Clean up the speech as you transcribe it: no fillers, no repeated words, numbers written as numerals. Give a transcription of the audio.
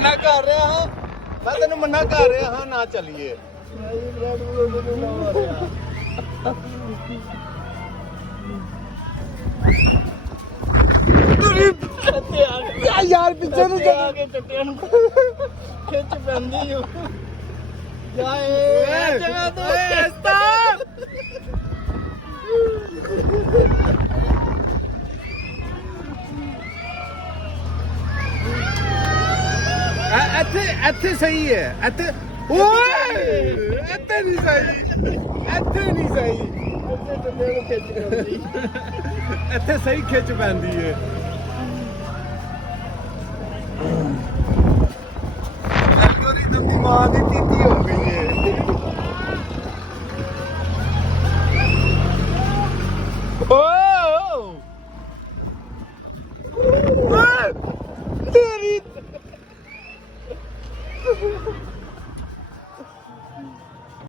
ਮਨਾ ਕਰ ਰਿਹਾ ਹਾਂ, ਮੈਂ ਤੈਨੂੰ ਮਨਾ ਕਰ ਰਿਹਾ ਹਾਂ ਨਾ ਚੱਲੀਏ। ਯਾਰ ਪਿੱਛੇ ਨੂੰ ਜਾ ਕੇ ਟੱਟਿਆਂ ਨੂੰ ਖਿੱਚ ਪੈਂਦੀ ਓ ਜਾਏ ਜਗਾ ਤੂੰ ਸਟਾਪ। ਇੱਥੇ ਸਹੀ ਹੈ, ਇੱਥੇ ਓਏ ਇੱਥੇ ਨਹੀਂ ਸਹੀ, ਇੱਥੇ ਨਹੀਂ ਸਹੀ, ਇੱਥੇ ਸਹੀ ਖਿੱਚ ਪੈਂਦੀ ਹੈ। ਐਲਗੋਰਿਥਮ ਦੀ ਮਾਂ ਦੀ ਤੀਤੀ ਹੋ ਗਈ ਹੈ। ਓ ਤੇਰੀ